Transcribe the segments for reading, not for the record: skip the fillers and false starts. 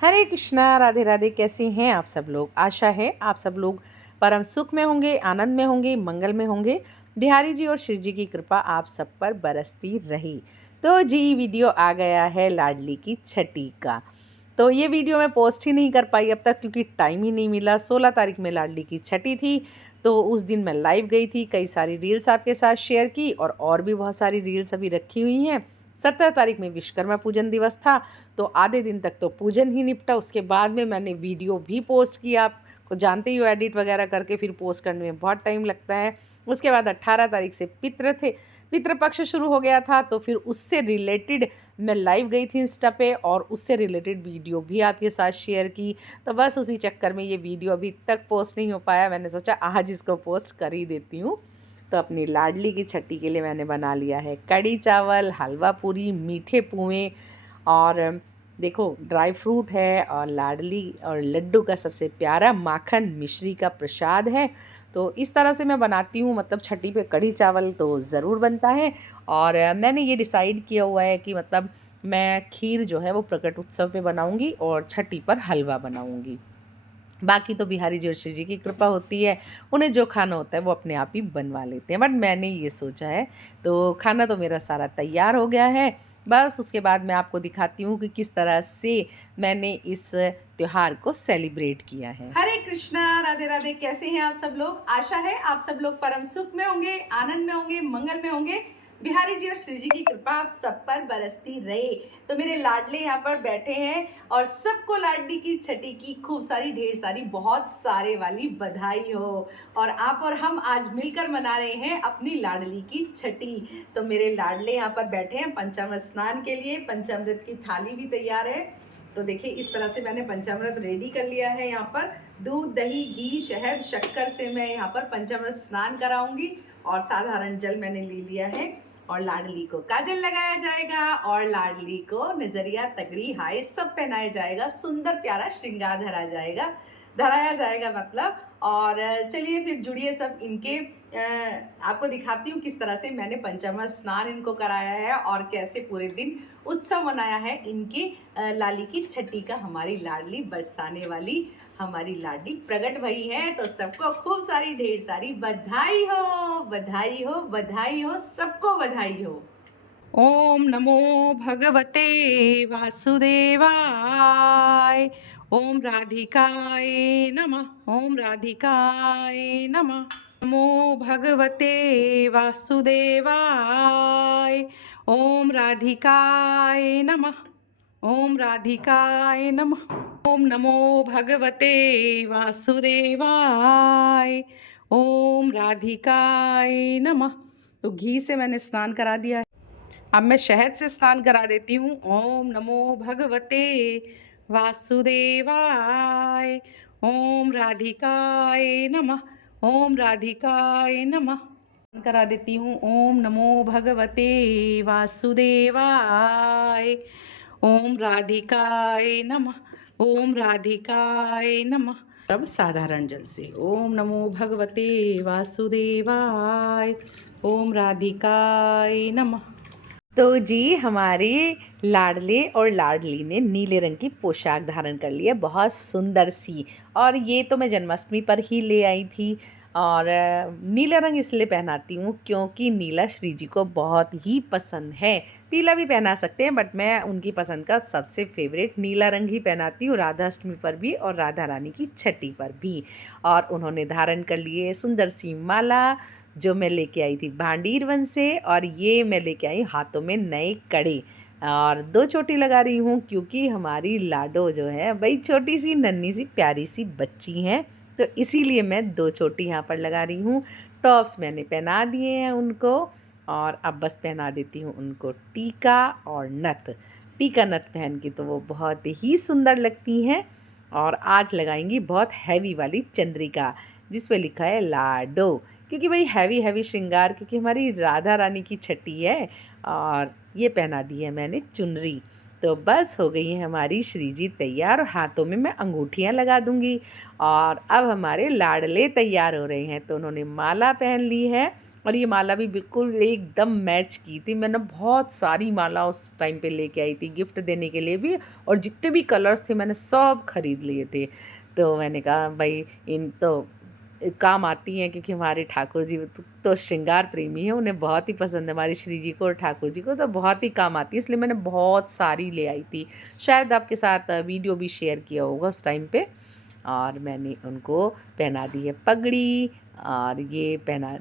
हरे कृष्णा, राधे राधे। कैसे हैं आप सब लोग? आशा है आप सब लोग परम सुख में होंगे, आनंद में होंगे, मंगल में होंगे। बिहारी जी और शिव जी की कृपा आप सब पर बरसती रही। तो जी वीडियो आ गया है लाडली की छठी का। तो ये वीडियो मैं पोस्ट ही नहीं कर पाई अब तक क्योंकि टाइम ही नहीं मिला। 16 तारीख में लाडली की छठी थी, तो उस दिन मैं लाइव गई थी, कई सारी रील्स आपके साथ शेयर की और भी बहुत सारी रील्स अभी रखी हुई हैं। 17 तारीख में विश्वकर्मा पूजन दिवस था, तो आधे दिन तक तो पूजन ही निपटा। उसके बाद में मैंने वीडियो भी पोस्ट किया, आपको जानते ही हो एडिट वगैरह करके फिर पोस्ट करने में बहुत टाइम लगता है। उसके बाद 18 तारीख से पितृपक्ष शुरू हो गया था, तो फिर उससे रिलेटेड मैं लाइव गई थी इंस्टा पे और उससे रिलेटेड वीडियो भी आपके साथ शेयर की। तो बस उसी चक्कर में ये वीडियो अभी तक पोस्ट नहीं हो पाया। मैंने सोचा आज इसको पोस्ट कर ही देती हूँ। तो अपनी लाडली की छठी के लिए मैंने बना लिया है कढ़ी चावल, हलवा पूरी, मीठे पुए और देखो ड्राई फ्रूट है और लाडली और लड्डू का सबसे प्यारा माखन मिश्री का प्रसाद है। तो इस तरह से मैं बनाती हूँ, मतलब छठी पे कढ़ी चावल तो ज़रूर बनता है। और मैंने ये डिसाइड किया हुआ है कि मतलब मैं खीर जो है वो प्रकट उत्सव पे बनाऊँगी और छठी पर हलवा बनाऊँगी। बाकी तो बिहारी जी और श्री जी की कृपा होती है, उन्हें जो खाना होता है वो अपने आप ही बनवा लेते हैं। बट मैंने ये सोचा है, तो खाना तो मेरा सारा तैयार हो गया है। बस उसके बाद मैं आपको दिखाती हूँ कि किस तरह से मैंने इस त्योहार को सेलिब्रेट किया है। हरे कृष्णा, राधे राधे। कैसे हैं आप सब लोग? आशा है आप सब लोग परम सुख में होंगे, आनंद में होंगे, मंगल में होंगे। बिहारी जी और श्री जी की कृपा आप सब पर बरसती रहे। तो मेरे लाडले यहाँ पर बैठे हैं और सबको लाडली की छठी की खूब सारी ढेर सारी बहुत सारे वाली बधाई हो। और आप और हम आज मिलकर मना रहे हैं अपनी लाडली की छठी। तो मेरे लाडले यहाँ पर बैठे हैं पंचामृत स्नान के लिए। पंचामृत की थाली भी तैयार है। तो देखिए इस तरह से मैंने पंचामृत रेडी कर लिया है। यहाँ पर दूध, दही, घी, शहद, शक्कर से मैं यहाँ पर पंचामृत स्नान कराऊंगी। और साधारण जल मैंने ले लिया है। और लाडली को काजल लगाया जाएगा और लाडली को नजरिया, तगड़ी, हाय सब पहनाया जाएगा। सुंदर प्यारा श्रृंगार धराया जाएगा मतलब। और चलिए फिर जुड़िए सब इनके। आपको दिखाती हूँ किस तरह से मैंने पंचामृत स्नान इनको कराया है और कैसे पूरे दिन उत्सव मनाया है इनकी लाली की छठी का। हमारी लाडली बरसाने वाली हमारी लाडली प्रगट भई है। तो सबको खूब सारी ढेर सारी बधाई हो, बधाई हो, बधाई हो, सबको बधाई हो। ओम नमो भगवते वासुदेवाय। ओम राधिकाय नमः। ओम राधिकाय नमः। नमो भगवते वासुदेवाय। ओम राधिकाय नमः। ओम राधिकाय नमः। ओम नमो भगवते वासुदेवाय। ओम राधिकाय नमः। तो घी से मैंने स्नान करा दिया है, अब मैं शहद से स्नान करा देती हूँ। ओम नमो भगवते वासुदेवाय। ओम राधिकाय नमः। ओम राधिकाय नमः करा देती हूँ। ओम नमो भगवते वासुदेवाय। ओम राधिकाय नमः। ओम राधिकाय नमः। तब साधारण जल से ओम नमो भगवते वासुदेवाय। ओम राधिकाय नमः। तो जी हमारे लाडले और लाडली ने नीले रंग की पोशाक धारण कर ली है, बहुत सुंदर सी। और ये तो मैं जन्माष्टमी पर ही ले आई थी। और नीला रंग इसलिए पहनाती हूँ क्योंकि नीला श्री जी को बहुत ही पसंद है। पीला भी पहना सकते हैं बट मैं उनकी पसंद का सबसे फेवरेट नीला रंग ही पहनाती हूँ, राधा अष्टमी पर भी और राधा रानी की छठी पर भी। और उन्होंने धारण कर लिए सुंदर सी माला जो मैं लेके आई थी भांडीर वन से, और ये मैं लेके आई हाथों में नए कड़े। और 2 चोटी लगा रही हूँ क्योंकि हमारी लाडो जो है भाई छोटी सी नन्ही सी प्यारी सी बच्ची हैं, तो इसीलिए मैं 2 चोटी यहाँ पर लगा रही हूँ। टॉप्स मैंने पहना दिए हैं उनको और अब बस पहना देती हूँ उनको टीका और नथ। टीका नथ पहन के तो वो बहुत ही सुंदर लगती हैं। और आज लगाएंगी बहुत हैवी वाली चंद्रिका जिस पे लिखा है लाडो, क्योंकि भाई हैवी हैवी श्रृंगार, क्योंकि हमारी राधा रानी की छठी है। और ये पहना दी है मैंने चुनरी। तो बस हो गई है हमारी श्री जी तैयार और हाथों में मैं अंगूठियाँ लगा दूँगी। और अब हमारे लाडले तैयार हो रहे हैं, तो उन्होंने माला पहन ली है और ये माला भी बिल्कुल एकदम मैच की थी। मैंने बहुत सारी माला उस टाइम पे लेके आई थी गिफ्ट देने के लिए भी, और जितने भी कलर्स थे मैंने सब खरीद लिए थे। तो मैंने कहा भाई इन तो काम आती हैं, क्योंकि हमारे ठाकुर जी तो श्रृंगार प्रेमी है, उन्हें बहुत ही पसंद है हमारी श्री जी को और ठाकुर जी को, तो बहुत ही काम आती है, इसलिए मैंने बहुत सारी ले आई थी। शायद आपके साथ वीडियो भी शेयर किया होगा उस टाइम पे। और मैंने उनको पहना दी है पगड़ी, और ये पहना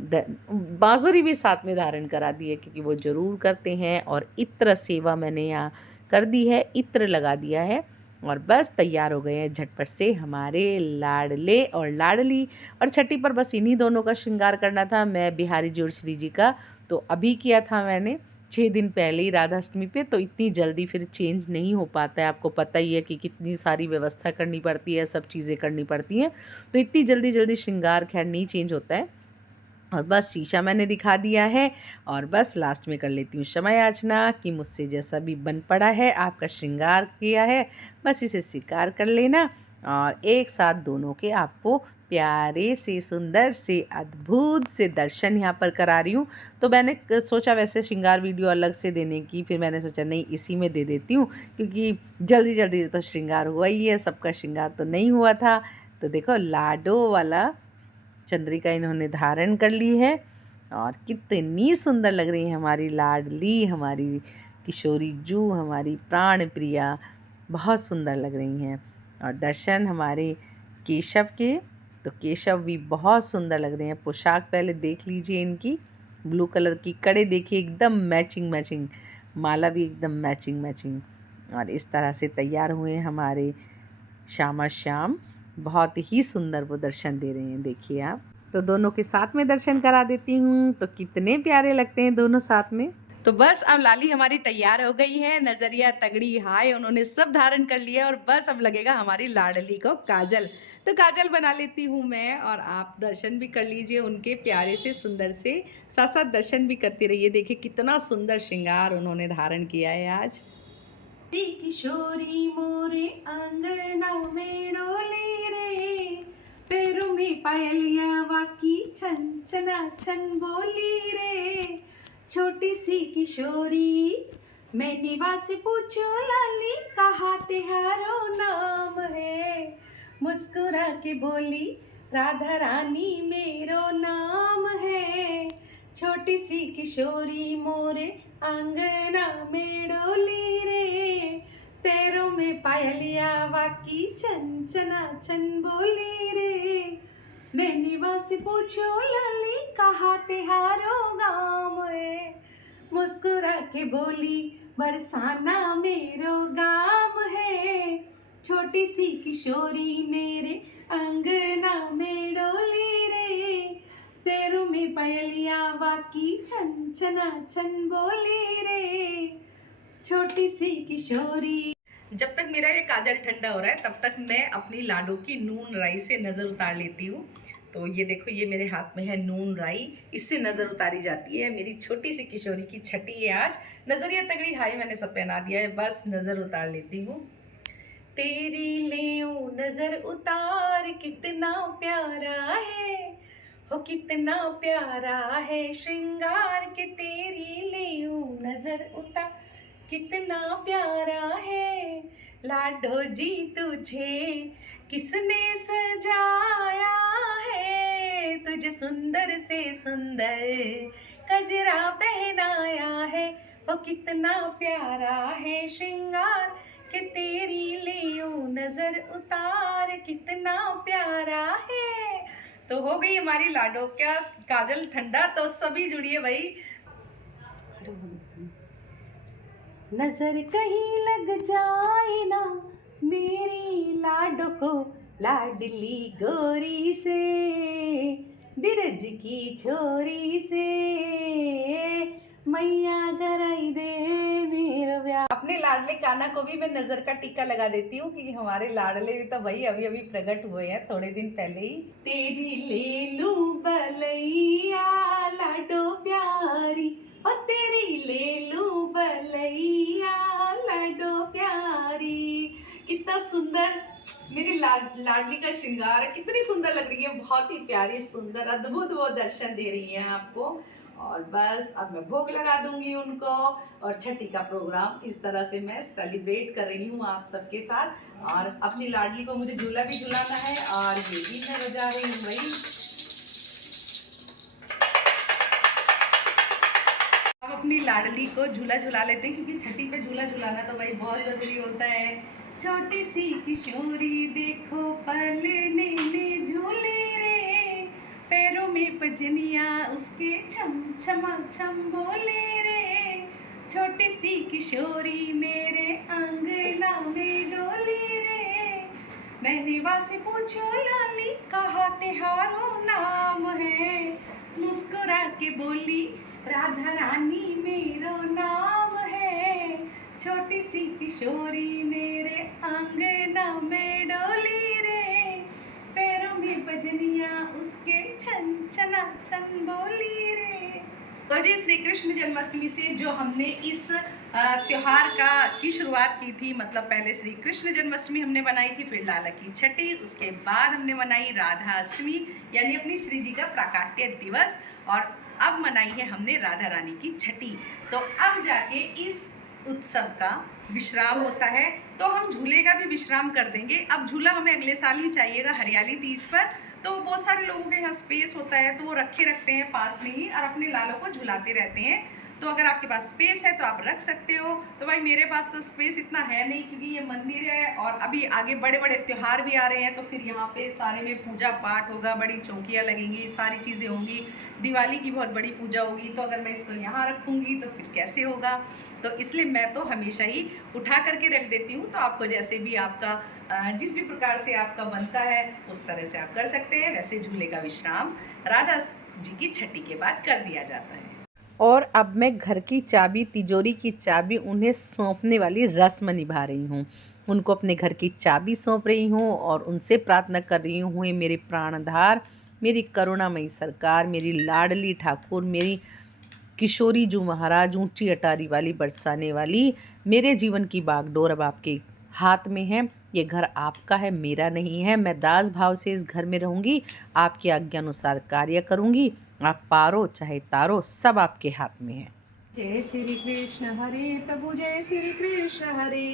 बांसुरी भी साथ में धारण करा दी है, क्योंकि वो ज़रूर करते हैं। और इत्र सेवा मैंने यहाँ कर दी है, इत्र लगा दिया है, और बस तैयार हो गए हैं झटपट से हमारे लाडले और लाडली। और छठी पर बस इन्हीं दोनों का श्रृंगार करना था, मैं बिहारी जी और श्री जी का तो अभी किया था मैंने 6 दिन पहले ही राधाष्टमी पे। तो इतनी जल्दी फिर चेंज नहीं हो पाता है, आपको पता ही है कि कितनी सारी व्यवस्था करनी पड़ती है, सब चीज़ें करनी पड़ती हैं, तो इतनी जल्दी जल्दी श्रृंगार खैर नहीं चेंज होता है। और बस शीशा मैंने दिखा दिया है, और बस लास्ट में कर लेती हूँ क्षमा याचना कि मुझसे जैसा भी बन पड़ा है, आपका श्रृंगार किया है, बस इसे स्वीकार कर लेना। और एक साथ दोनों के आपको प्यारे से सुंदर से अद्भुत से दर्शन यहाँ पर करा रही हूँ। तो मैंने सोचा वैसे श्रृंगार वीडियो अलग से देने की, फिर मैंने सोचा नहीं इसी में दे देती हूँ, क्योंकि जल्दी जल्दी तो श्रृंगार हुआ ही है, सबका श्रृंगार तो नहीं हुआ था। तो देखो लाडो वाला चंद्रिका इन्होंने धारण कर ली है, और कितनी सुंदर लग रही है हमारी लाडली, हमारी किशोरी जू, हमारी प्राण प्रिया, बहुत सुंदर लग रही हैं। और दर्शन हमारे केशव के, तो केशव भी बहुत सुंदर लग रहे हैं। पोशाक पहले देख लीजिए इनकी, ब्लू कलर की कड़े देखिए एकदम मैचिंग मैचिंग, माला भी एकदम मैचिंग मैचिंग, और इस तरह से तैयार हुए हमारे श्यामा श्याम, बहुत ही सुंदर वो दर्शन दे रहे हैं, देखिए आप। तो दोनों के साथ में दर्शन करा देती हूँ, तो कितने प्यारे लगते हैं दोनों साथ में। तो बस अब लाली हमारी तैयार हो गई है, नजरिया तगड़ी हाय उन्होंने सब धारण कर लिया, और बस अब लगेगा हमारी लाडली को काजल। तो काजल बना लेती हूँ मैं, और आप दर्शन भी कर लीजिए उनके प्यारे से सुंदर से, साथ साथ दर्शन भी करते रहिए। देखिए कितना सुंदर श्रृंगार उन्होंने धारण किया है आज। किशोरी मोरे अंगना में डोली रे, पैरों में पायलिया वाकी छन छना छन बोली रे। छोटी सी किशोरी मैंने वास पूछो लाली, कहा तेहारो नाम है, मुस्कुरा के बोली राधा रानी मेरो नाम है। छोटी सी किशोरी मोरे आंगना में डोली रे, पैरों में पायलिया वाकी छन छना छन बोली रे। मैं निवास पूछो लाली, कहा तेहारो गाँव है, मुस्कुरा के बोली बरसाना मेरो गाँव है। छोटी सी किशोरी मेरे अंगना में डोली रे, पैरों में पायलिया वाकी छन छना छन बोली रे। छोटी सी किशोरी। जब तक मेरा ये काजल ठंडा हो रहा है तब तक मैं अपनी लाडो की नून राई से नज़र उतार लेती हूँ। तो ये देखो ये मेरे हाथ में है नून राई, इससे नज़र उतारी जाती है। मेरी छोटी सी किशोरी की छठी है आज। नज़रिया तगड़ी हाई मैंने सब पहना दिया है, बस नज़र उतार लेती हूँ। तेरी लेओ नज़र उतार कितना प्यारा है, हो कितना प्यारा है श्रृंगार के, तेरी लेओ नज़र उतार कितना प्यारा है। लाडो जी तुझे किसने सजाया है, तुझे सुंदर से सुंदर गजरा पहनाया है, वो कितना प्यारा है श्रृंगार के, तेरी लियो नजर उतार कितना प्यारा है। तो हो गई हमारी लाडो क्या काजल ठंडा, तो सभी जुड़िए भाई। नजर कहीं लग जाए ना मेरी लाडो को, लाडली गोरी से, बिरज की छोरी से, मैया कराई दे मेरा ब्याह। अपने लाडले कान्हा को भी मैं नजर का टिक्का लगा देती हूँ, क्योंकि हमारे लाडले भी तो भाई अभी अभी प्रकट हुए हैं थोड़े दिन पहले ही। तेरी ले लूं बलैया लाडो प्यारी, और तेरी ले लूं बलैया लाडो प्यारी। कितना सुंदर मेरी लाडली का श्रृंगार है, कितनी सुंदर लग रही है, बहुत ही प्यारी सुंदर अद्भुत वो दर्शन दे रही है आपको। और बस अब मैं भोग लगा दूंगी उनको, और छठी का प्रोग्राम इस तरह से मैं सेलिब्रेट कर रही हूँ आप सबके साथ। और अपनी लाडली को मुझे झूला भी झुलाना है, और ये भी मैं बजा रही हूँ भाई। अब अपनी लाडली को झूला झुला लेते हैं, क्योंकि छठी पे झूला झुलाना तो भाई बहुत जरूरी होता है। छोटी सी किशोरी देखो पलने में झूले रे, पैरों में पजनिया उसके छम छमा छम बोले रे। छोटी सी किशोरी मेरे अंगना में डोली रे, मैंने वासे पूछो लाली कहा तिहारो नाम है, मुस्कुरा के बोली राधा रानी मेरा नाम है। छोटी सी किशोरी मेरे अंगना में डोली रे, पैरों में बजनिया उसके छन छना छन बोली रे। तो जी श्री कृष्ण जन्माष्टमी से जो हमने इस त्योहार की शुरुआत की थी, मतलब पहले श्री कृष्ण जन्माष्टमी हमने बनाई थी, फिर लाला की छठी, उसके बाद हमने मनाई राधा अष्टमी यानी अपनी श्री जी का प्राकट्य दिवस, और अब मनाई है हमने राधा रानी की छठी। तो अब जाके इस उत्सव का विश्राम होता है, तो हम झूले का भी विश्राम कर देंगे। अब झूला हमें अगले साल ही चाहिएगा हरियाली तीज पर, तो बहुत सारे लोगों के यहाँ स्पेस होता है तो वो रखते हैं पास में ही, और अपने लालों को झुलाते रहते हैं। तो अगर आपके पास स्पेस है तो आप रख सकते हो। तो भाई मेरे पास तो स्पेस इतना है नहीं, क्योंकि ये मंदिर है और अभी आगे बड़े बड़े त्योहार भी आ रहे हैं, तो फिर यहाँ पे सारे में पूजा पाठ होगा, बड़ी चौकियाँ लगेंगी, सारी चीज़ें होंगी, दिवाली की बहुत बड़ी पूजा होगी। तो अगर मैं इसको यहाँ रखूँगी तो फिर कैसे होगा, तो इसलिए मैं तो हमेशा ही उठा करके रख देती हूँ। तो आपको जैसे भी आपका जिस भी प्रकार से आपका बनता है उस तरह से आप कर सकते हैं। वैसे झूले का विश्राम राधा जी की छठी के बाद कर दिया जाता है। और अब मैं घर की चाबी, तिजोरी की चाबी उन्हें सौंपने वाली रस्म निभा रही हूँ। उनको अपने घर की चाबी सौंप रही हूँ और उनसे प्रार्थना कर रही हूँ, हे मेरे प्राणधार, मेरी करुणामयी सरकार, मेरी लाडली ठाकुर, मेरी किशोरी जू महाराज, ऊंची अटारी वाली, बरसाने वाली, मेरे जीवन की बागडोर अब आपके हाथ में है। ये घर आपका है, मेरा नहीं है। मैं दास भाव से इस घर में रहूँगी, आपकी आज्ञा अनुसार कार्य करूँगी। आप पारो चाहे तारो, सब आपके हाथ में है। जय श्री कृष्ण हरे प्रभु, जय श्री कृष्ण हरे,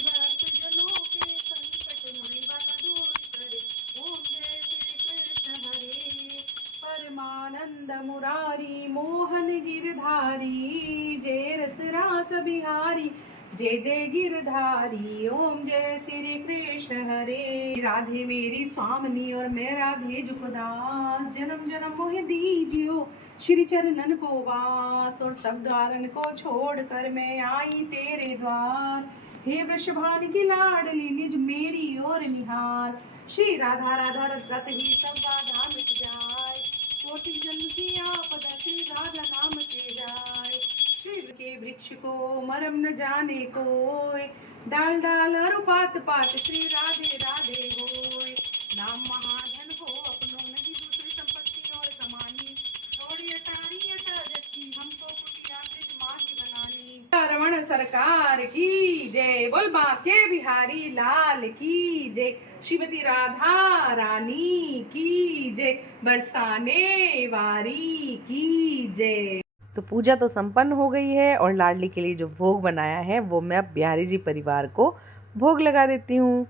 भक्तजनों के संकट मुनिवन दूर करे। ओम जय श्री कृष्ण हरे, परमानंद मुरारी मोहन गिरधारी, जय रस रास बिहारी, जय जय गिरधारी। ओम जय श्री कृष्ण हरे। राधे मेरी स्वामिनी और मैं राधे जुगदास, जन्म जन्म मोह दीजियो श्री चरणन को वास, और सब द्वारन को छोड़कर मैं आई तेरे द्वार। हे वृषभान की लाडली निज मेरी ओर निहार, श्री राधा राधा रसगत ही सब बाधा मिट जाए। कोटि जन्म की आपदा श्री राधा नाम से जाए। श्री के वृक्ष को मरम न जाने कोय, डाल डाल अरु पात पात श्री राधे राधे होय। नाम महाधन हो अपनो नहीं दूसरी संपत्ति और कमानी, थोड़ी अटारी अटा जबकि हमको कुटिया ब्रिज माही बनानी। रमण सरकार की जय, बोल बांके बिहारी लाल की जय, श्रीमती राधा रानी की जय, बरसाने वारी की जय। तो पूजा तो संपन्न हो गई है और लाडली के लिए जो भोग बनाया है वो मैं अब बिहारी जी परिवार को भोग लगा देती हूँ।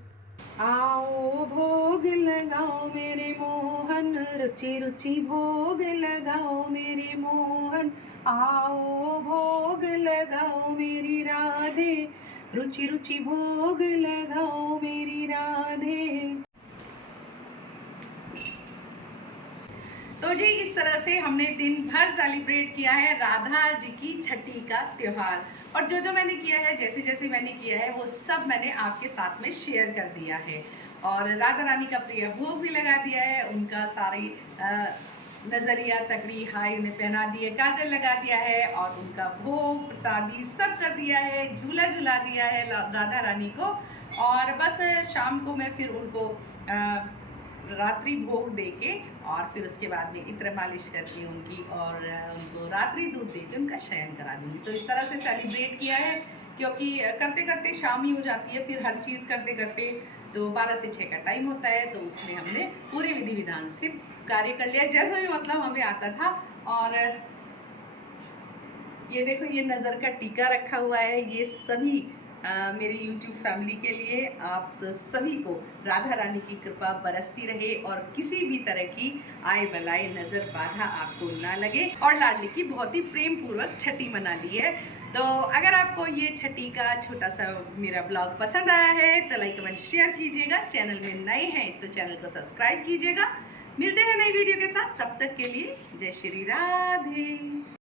आओ भोग लगाओ मेरे मोहन, रुचि रुचि भोग लगाओ मेरे मोहन। आओ भोग लगाओ मेरी राधे, रुचि रुचि भोग लगाओ मेरी राधे। तो जी इस तरह से हमने दिन भर सेलिब्रेट किया है राधा जी की छठी का त्योहार, और जो जो मैंने किया है, जैसे जैसे मैंने किया है वो सब मैंने आपके साथ में शेयर कर दिया है। और राधा रानी का प्रिय भोग भी लगा दिया है, उनका सारी नजरिया तकड़ी हाई उन्हें पहना दिए, काजल लगा दिया है, और उनका भोग प्रसादी सब कर दिया है, झूला झुला दिया है राधा रानी को। और बस शाम को मैं फिर उनको रात्रि भोग देके और फिर उसके बाद में इत्र मालिश करके उनकी और उनको रात्रि दूध देके उनका शयन करा दूंगी। तो इस तरह से सेलिब्रेट किया है, क्योंकि करते करते शाम ही हो जाती है, फिर हर चीज़ करते करते तो 12 से 6 का टाइम होता है, तो उसमें हमने पूरे विधि विधान से कार्य कर लिया, जैसा भी मतलब हमें आता था। और ये देखो, ये नज़र का टीका रखा हुआ है, ये सभी मेरी YouTube फैमिली के लिए। आप सभी को राधा रानी की कृपा बरसती रहे और किसी भी तरह की आय बलाय नज़र बाधा आपको ना लगे। और लाडली की बहुत ही प्रेम पूर्वक छठी मना ली है। तो अगर आपको ये छठी का छोटा सा मेरा ब्लॉग पसंद आया है तो लाइक कमेंट शेयर कीजिएगा। चैनल में नए हैं तो चैनल को सब्सक्राइब कीजिएगा। मिलते हैं नई वीडियो के साथ, तब तक के लिए जय श्री राधे।